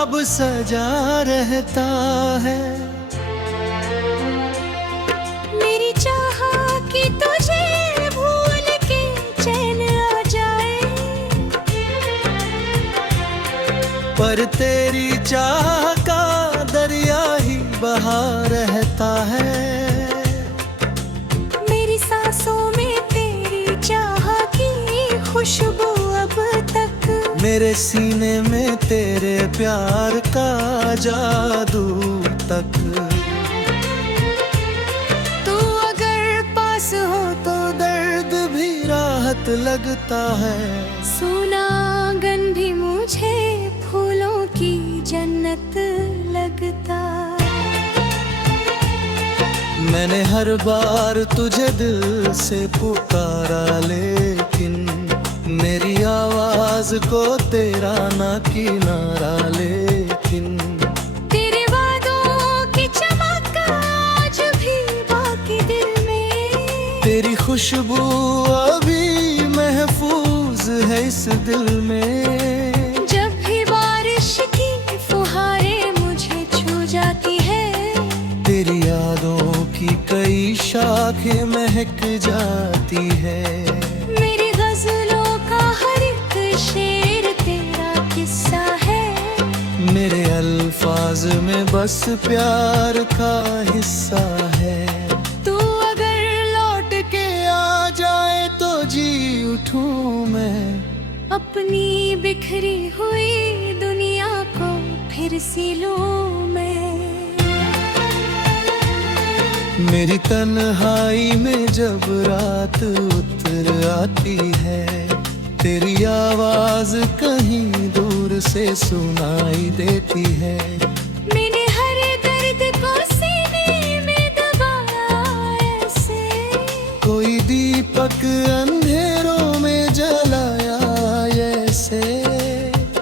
ख्वाब सजा रहता है। मेरी चाह कि तुझे भूल के चैन आ जाए, पर तेरी चाह का दरिया ही बहा रहता है। मेरी सांसों में तेरी चाह की खुशबू अब तक, मेरे सीने में तेरे प्यार का जादू तक। तू अगर पास हो तो दर्द भी राहत लगता है। सोना आंगन भी मुझे फूलों की जन्नत लगता। मैंने हर बार तुझे दिल से पुकारा, लेकिन मेरी आवाज को तेरा ना किनारा। लेकिन तेरे वादों की चमक आज भी बाकी दिल में, तेरी खुशबू अभी महफूज है इस दिल में। जब भी बारिश की फुहारें मुझे छू जाती है, तेरी यादों की कई शाखें महक जाती है। मेरी गजलों का हर एक शेर तेरा किस्सा है, मेरे अल्फाज में बस प्यार का हिस्सा है। तू अगर लौट के आ जाए तो जी उठूं मैं, अपनी बिखरी हुई दुनिया को फिर सी लूं मैं। मेरी तन्हाई में जब रात उतर आती है, तेरी आवाज कहीं दूर से सुनाई देती है। मैंने हर दर्द को सीने में दबाया ऐसे, कोई दीपक अंधेरों में जलाया ऐसे।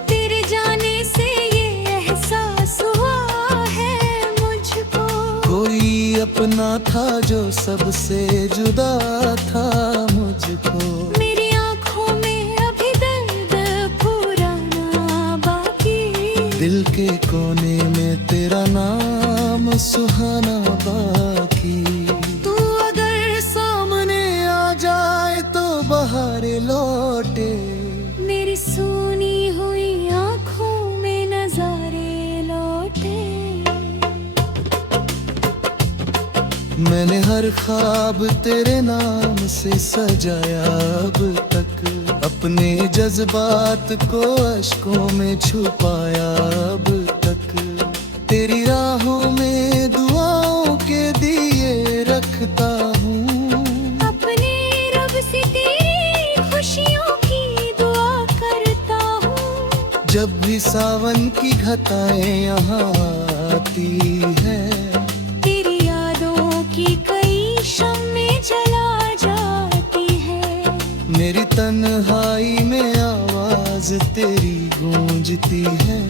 तेरे जाने से ये एहसास हुआ है मुझको, कोई अपना था जो सबसे जुदा था मुझको। मेरी आंखों में अभी दर्द पुराना बाकी, दिल के कोने में तेरा नाम सुहाना बाकी। तू अगर सामने आ जाए तो बाहर लौटे, मेरी सुनी हुई आंखों में नजारे लौटे। मैंने हर ख्वाब तेरे नाम से सजाया अब तक, अपने जज्बात को अश्कों में छुपाया अब तक। तेरी राहों में दुआओं के दिए रखता हूँ, अपने रब से तेरी खुशियों की दुआ करता हूँ। जब भी सावन की घटाएं यहाँ आती है, तेरी यादों की कई शम्में जला जाती है। मेरी तन्हाई में आवाज तेरी गूंजती है।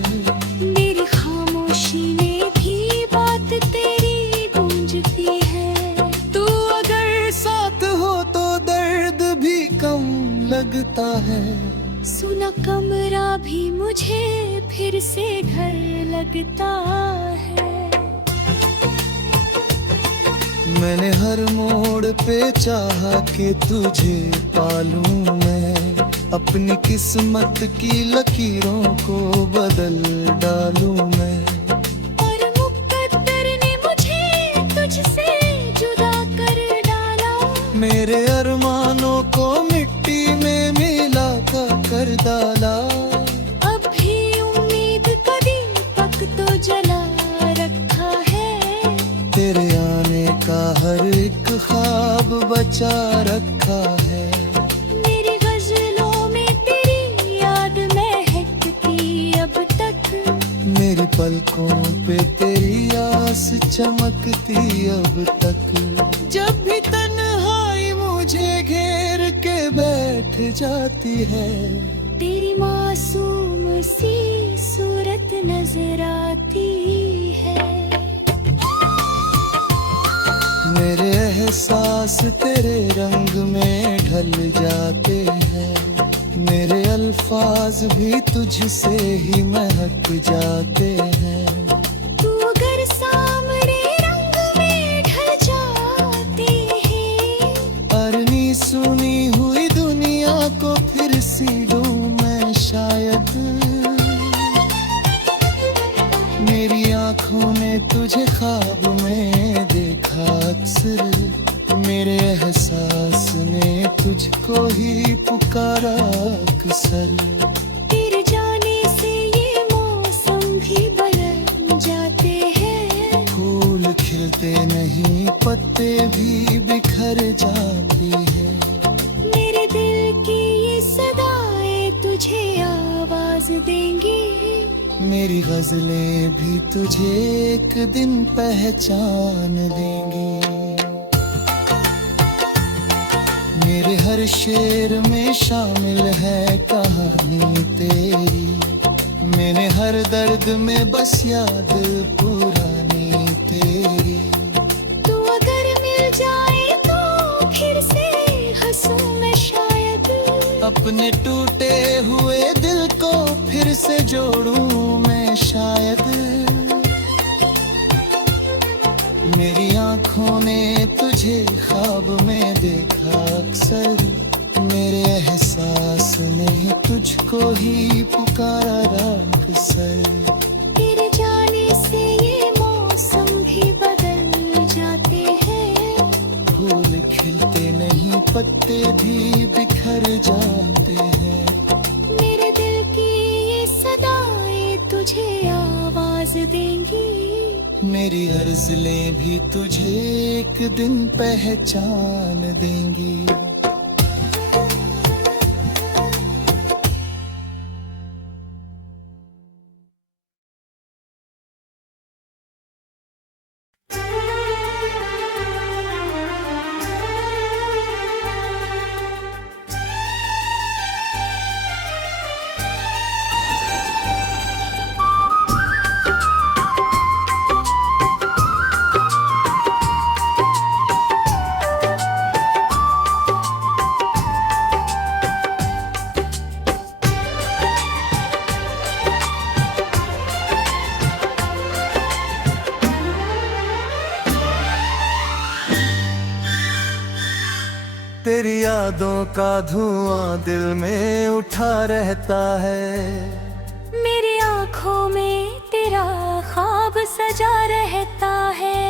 मेरी खामोशी में भी बात तेरी गूंजती है। तू अगर साथ हो तो दर्द भी कम लगता है। सुना कमरा भी मुझे फिर से घर लगता है। मैंने हर मोड़ पे चाहा कि तुझे पालूं मैं, अपनी किस्मत की लकीरों को बदल डालूं मैं। और मुकद्दर ने मुझे तुझसे जुदा कर डाला, मेरे अरमानों को मिट्टी में मिला कर डाला। अब भी उम्मीद का दीपक तो जला रखा है। तेरे आने का हर एक ख्वाब बचा रखा है। मेरी गजलों में तेरी याद महकती अब तक, मेरी पलकों पे तेरी आस चमकती अब तक। जब भी तन्हाई मुझे घेर के बैठ जाती है, तेरी मासूम सी सूरत नजर आती है। मेरे एहसास तेरे रंग में ढल जाते हैं। मेरे अल्फाज भी तुझसे ही महक जाते हैं। तू अगर सामने रंग में ढल जाते हैं, अरनी सुनी हुई दुनिया को फिर सी लूं मैं शायद। मेरी आंखों ने तुझे ख्वाब में देखा अक्सर, मेरे एहसास ने तुझको ही पुकारा अक्सर। तेरे जाने से ये मौसम भी बदल जाते हैं, फूल खिलते नहीं पत्ते भी बिखर जाती है। मेरे दिल की ये सदाएं तुझे आवाज देंगी, मेरी गजलें भी तुझे एक दिन पहचान देंगी। मेरे हर शेर में शामिल है कहानी तेरी, मैंने हर दर्द में बस याद पुरानी तेरी। तू अगर मिल जाए तो फिर से हंसूं मैं शायद, अपने टूटे हुए दिल को फिर से जोड़ूं मैं शायद। मेरी आंखों ने तुझे ख्वाब में देखा अक्सर, मेरे एहसास ने तुझको ही पुकारा अक्सर। तेरे जाने से ये मौसम भी बदल जाते हैं, फूल खिलते नहीं पत्ते भी बिखर जाते हैं। मेरे दिल की ये सदाएं तुझे आवाज देंगी, मेरी अर्ज़लें भी तुझे एक दिन पहचान देंगी। तेरी यादों का धुआं दिल में उठा रहता है, मेरी आंखों में तेरा ख्वाब सजा रहता है।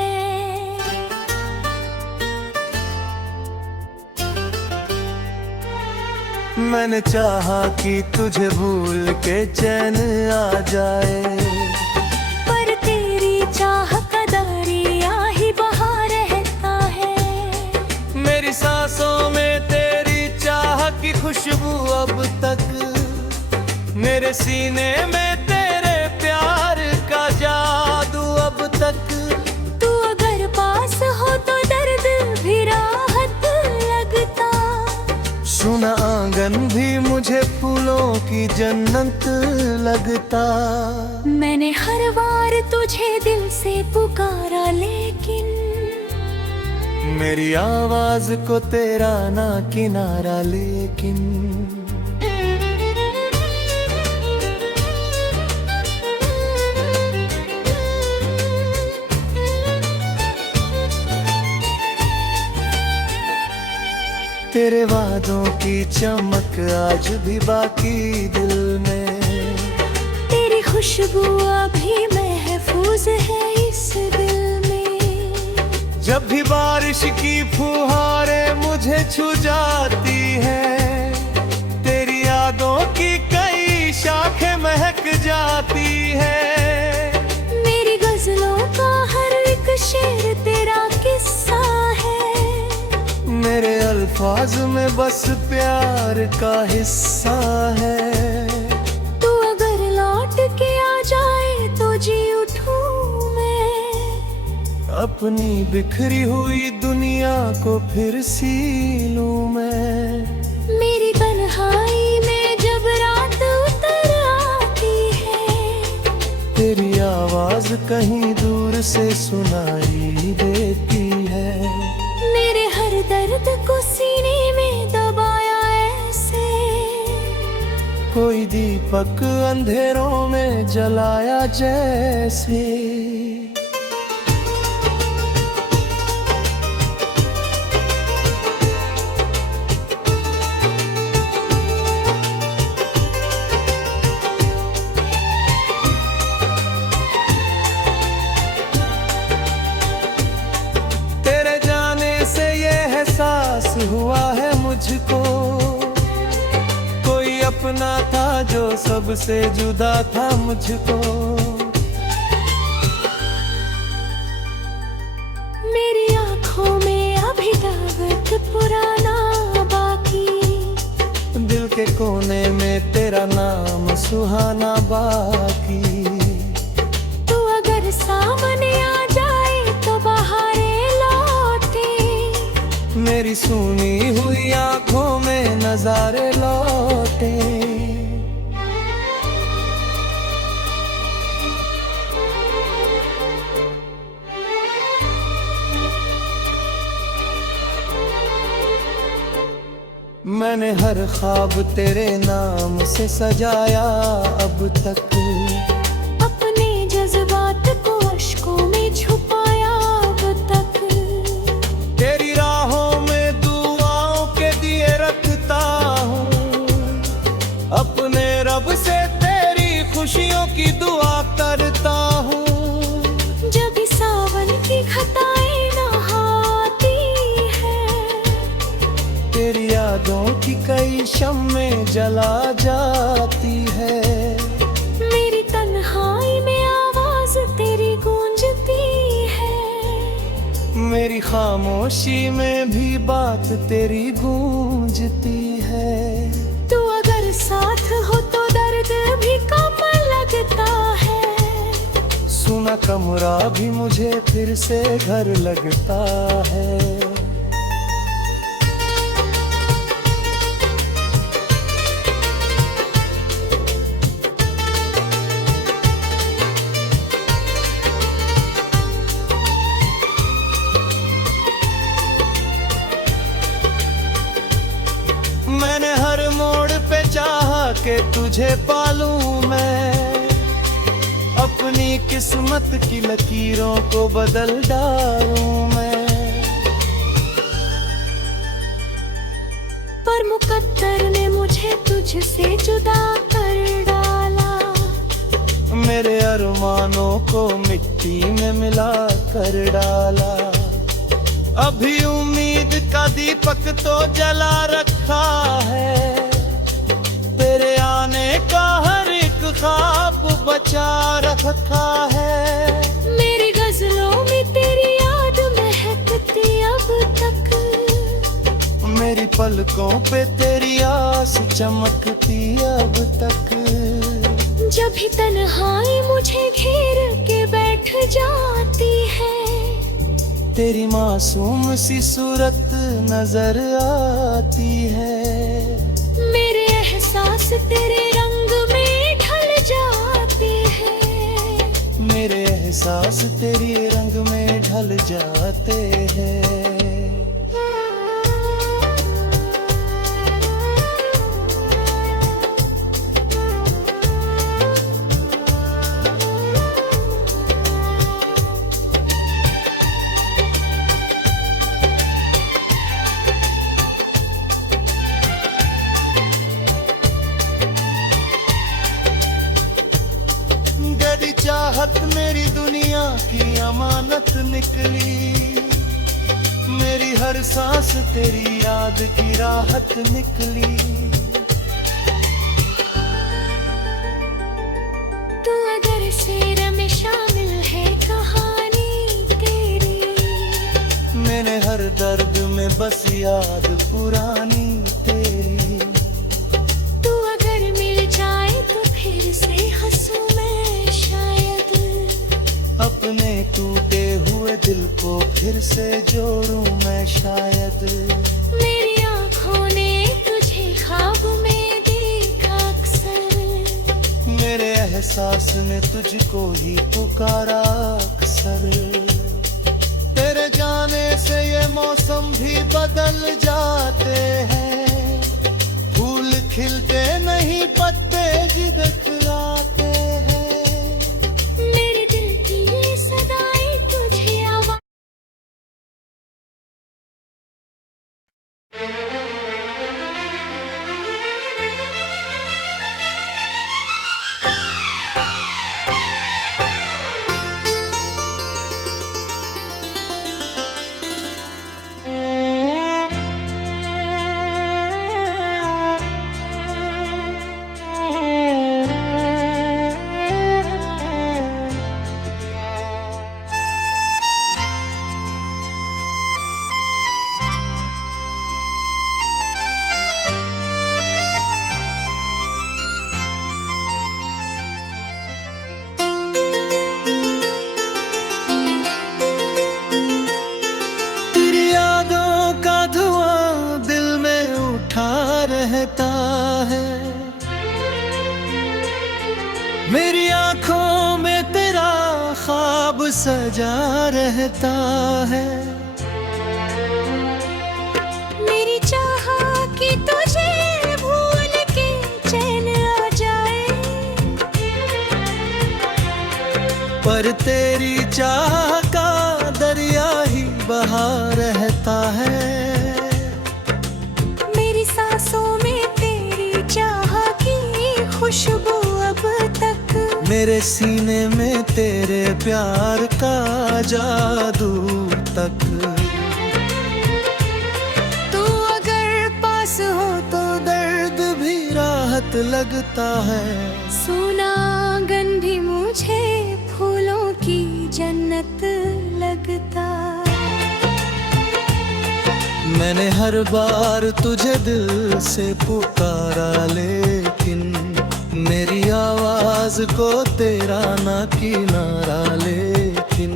मैंने चाहा कि तुझे भूल के चैन आ जाए, पर तेरी चाह का दरिया ही बहा रहता है। मेरी सांसों में तेरी चाह की खुशबू अब तक, मेरे सीने में तेरे प्यार का जादू अब तक। तू अगर पास हो तो दर्द भी राहत लगता, सुना आंगन भी मुझे फूलों की जन्नत लगता। मैंने हर बार तुझे दिल से पुकारा, लेकिन मेरी आवाज को तेरा ना किनारा लेकिन। तेरे वादों की चमक आज भी बाकी दिल में, तेरी खुशबू अभी महफूज है इस दिल में। जब भी बारिश की फुहारें मुझे छू जाती है, तेरी यादों की कई शाखें महक जाती है। मेरी गजलों का हर एक शेर तेरा किस्सा है, मेरे अल्फाज में बस प्यार का हिस्सा है। तू अगर लौट के आ जाए तो जी उठूं मैं, अपनी बिखरी हुई दुनिया को फिर सी लूं मैं। मेरी तन्हाई में जब रात उतर आती है, तेरी आवाज कहीं दूर से सुनाई देती है। मेरे हर दर्द को सीने में दबाया ऐसे, कोई दीपक अंधेरों में जलाया जैसे। तेरे जाने से ये एहसास हुआ है मुझको, कोई अपना था जो सबसे जुदा था मुझको। मेरी आंखों में अभी दावत पुराना बाकी, दिल के कोने में तेरा नाम सुहाना बाकी। तू अगर सामने आ जाए तो बहारे लौटे, मेरी सुनी हुई आंखों में नजारे लौटे। मैंने हर ख्वाब तेरे नाम से सजाया अब तक, अपने जज्बात को अश्कों में छुपाया अब तक। तेरी राहों में दुआओं के दिए रखता हूँ, अपने रब से तेरी खुशियों की दुआ करता हूँ। जब सावन की घटाएं नहाती है, तेरी यादों की कई शम्में जला जाती है। मेरी तन्हाई में आवाज तेरी गूंजती है, मेरी खामोशी में भी बात तेरी गूंजती है। तू अगर साथ हो तो दर्द भी कम लगता है, सुना कमरा भी मुझे फिर से घर लगता है। मैंने हर मोड़ पे चाहा कि तुझे पालूं मैं, अपनी किस्मत की लकीरों को बदल डालूं मैं। पर मुकद्दर ने मुझे तुझसे जुदा कर डाला, मेरे अरमानों को मिट्टी में मिला कर डाला। अभी उम्मीद का दीपक तो जला रखा है, तेरे आने का हर एक ख्वाब बचा रखा है। मेरी गजलों में तेरी याद महकती अब तक, मेरी पलकों पे तेरी आस चमकती अब तक। जब भी तन्हाई मुझे घेर के बैठ जाती है, तेरी मासूम सी सूरत नजर आती है। मेरे एहसास तेरे रंग में ढल जाते हैं, मेरे एहसास तेरी रंग में ढल जाते हैं। गड़ी चाहत मेरी दुनिया की अमानत निकली, मेरी हर सांस तेरी याद की राहत निकली। तू अगर शेर में शामिल है कहानी तेरी, मैंने हर दर्द में बस याद पुरानी तेरी। तू अगर मिल जाए तो फिर से हंसूं मैं शायद, अपने टूटे हुए दिल को फिर से जोड़ूं मैं शायद। मेरी आँखों ने तुझे ख्वाब में देखा अक्सर, मेरे एहसास ने तुझको ही पुकारा अक्सर। तेरे जाने से ये मौसम भी बदल जाते हैं, फूल खिलते नहीं पत्ते दिखलाते हैं। मेरे दिल की ये सदाएं तुझे आवाज़ तेरी यादों का धुआं दिल में उठा रहता है। मेरी आंखों में तेरा ख्वाब सजा रहता है। मेरी चाह कि तुझे भूल के चैन आ जाए, पर तेरी चाह का दरिया ही बहा रहता है। मेरी सांसों में तेरी चाह की खुशबू अब तक, मेरे सीने में तेरे प्यार का जादू तक। तू अगर पास हो तो दर्द भी राहत लगता है। सुना आंगन भी मुझे फूलों की जन्नत लगता। मैंने हर बार तुझे दिल से पुकारा, लेकिन मेरी आवाज को तेरा ना किनारा। लेकिन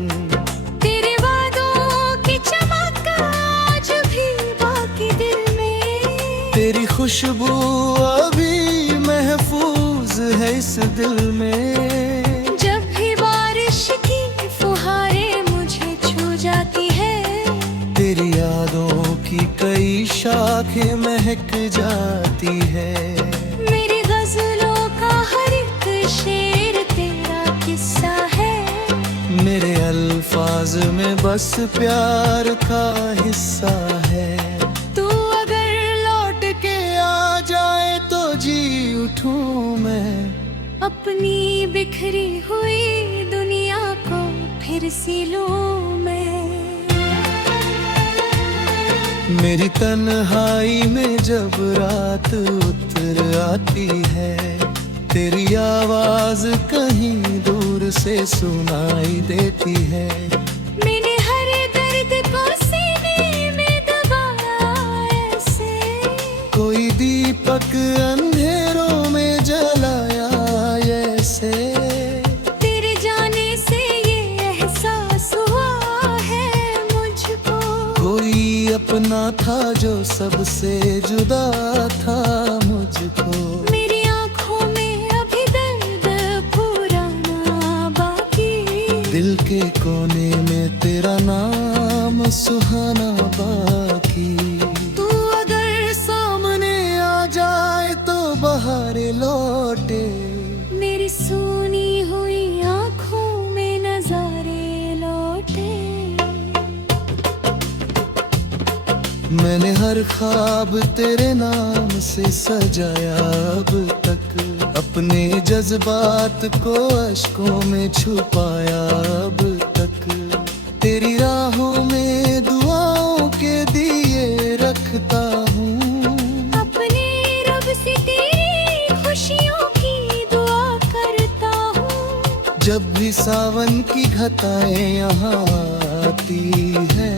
तेरे वादों की चमक आज भी बाकी दिल में, तेरी खुशबू अभी महफूज है इस दिल में। जब भी बारिश की फुहारें मुझे छू जाती है, तेरी यादों की कई शाखें महक जाती है। मेरी गजलों का हर एक शेर तेरा किस्सा है। मेरे अल्फाज में बस प्यार का हिस्सा है। तू अगर लौट के आ जाए तो जी उठूं मैं, अपनी बिखरी हुई दुनिया को फिर सी लूं मैं। मेरी तन्हाई में जब रात उतर आती है, तेरी आवाज कहीं दूर से सुनाई देती है। मैंने हर दर्द को सीने में दबाया ऐसे, कोई दीपक अंधेरों में जलाया ऐसे। तेरे जाने से ये एहसास हुआ है मुझको, कोई अपना था जो सबसे जुदा था मुझको। मेरी आंखों में अभी दर्द पुराना बाकी, दिल के कोने में तेरा नाम सुहाना बाकी। तू अगर सामने आ जाए तो बहारे लौटे, मेरी सुनी हुई आंखों में नजारे लौटे। मैंने हर ख्वाब तेरे नाम से सजाया अब तक, अपने जज्बात को अश्कों में छुपाया अब तक। तेरी राहों में दुआओं के दिए रखता हूँ, अपने रब से तेरी खुशियों की दुआ करता हूँ। जब भी सावन की घटाएं यहाँ आती है,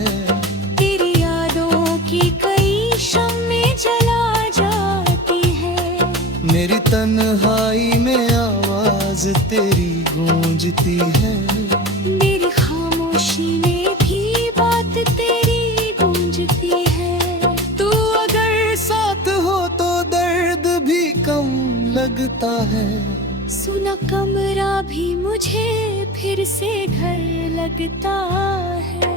तेरी यादों की कई शम्में जला जाती है। मेरी तन्हाई में आवाज तेरी गूंजती है। मेरी खामोशी में भी बात तेरी गूंजती है। तू अगर साथ हो तो दर्द भी कम लगता है। सुना कमरा भी मुझे फिर से घर लगता है।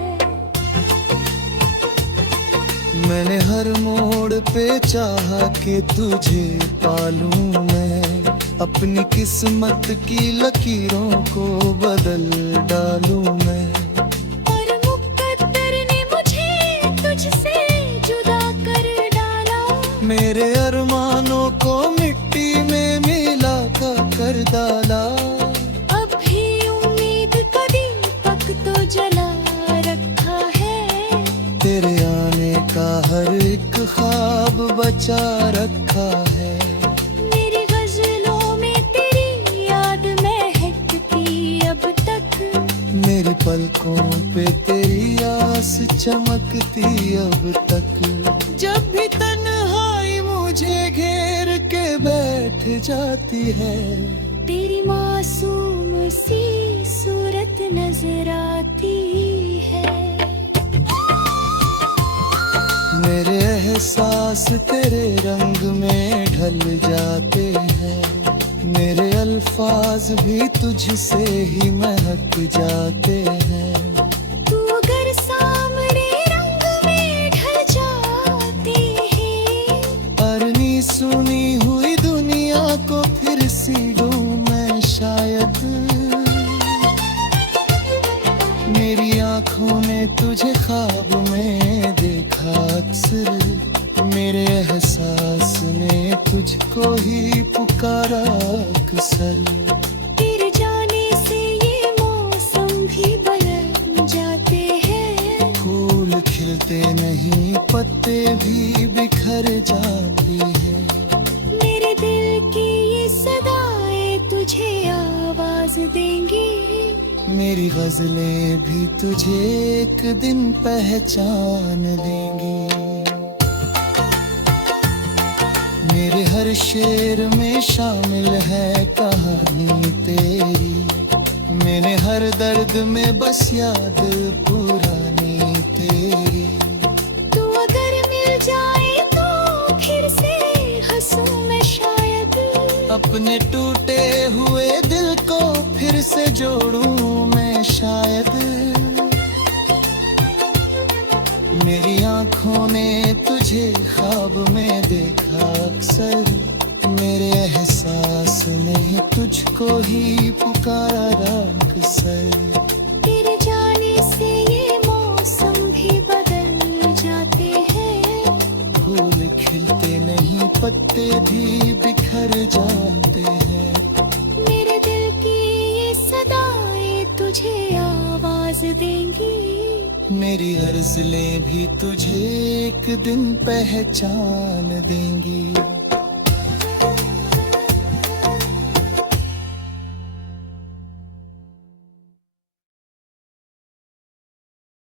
मैंने हर मोड़ पे चाहा कि तुझे पालूं मैं, अपनी किस्मत की लकीरों को बदल डालूं मैं। और मुकद्दर ने मुझे तुझसे जुदा कर डाला। मेरे अरमानों को मिट्टी में मिला कर डाला। अब भी उम्मीद का दीपक तो जला रखा है। तेरे आने का हर एक ख्वाब बचा रखा है। मेरी गजलों में तेरी याद महकती अब तक। मेरी पलकों पे तेरी आस चमकती अब तक। जब भी तन्हाई मुझे घेर के बैठ जाती है, तेरी मासूम सी सूरत नजर आती है। मेरे एहसास तेरे रंग में ढल जाते हैं। मेरे अल्फाज भी तुझसे ही महक जाते हैं। तू अगर सामने रंग में ढल जाते हैं। अरनी सुनी हुई दुनिया को फिर सी लूं मैं शायद। मेरी आंखों ने तुझे ख्वाब में देखा अक्सर। मेरे एहसास ने तुझको ही पुकारा अक्सर। तेरे जाने से ये मौसम भी बदल जाते हैं। फूल खिलते नहीं, पत्ते भी बिखर जाती हैं। मेरे दिल की ये सदाएं तुझे आवाज देंगी। मेरी गजलें भी तुझे एक दिन पहचान देंगी। मेरे हर शेर में शामिल है कहानी तेरी। मेरे हर दर्द में बस याद पुरानी तेरी। तू अगर मिल जाए तो फिर से हंसूं मैं शायद। अपने टूटे हुए दिल को फिर से जोड़ूं मैं शायद। मेरी आंखों ने तुझे ख्वाब में देखा अक्सर। मेरे एहसास ने तुझको ही पुकारा अक्सर। तेरे जाने से ये मौसम भी बदल जाते हैं। फूल खिलते नहीं, पत्ते भी बिखर जाते हैं। मेरे दिल की ये सदाएं तुझे आवाज देंगी। मेरी गजलें भी तुझे एक दिन पहचान देंगी।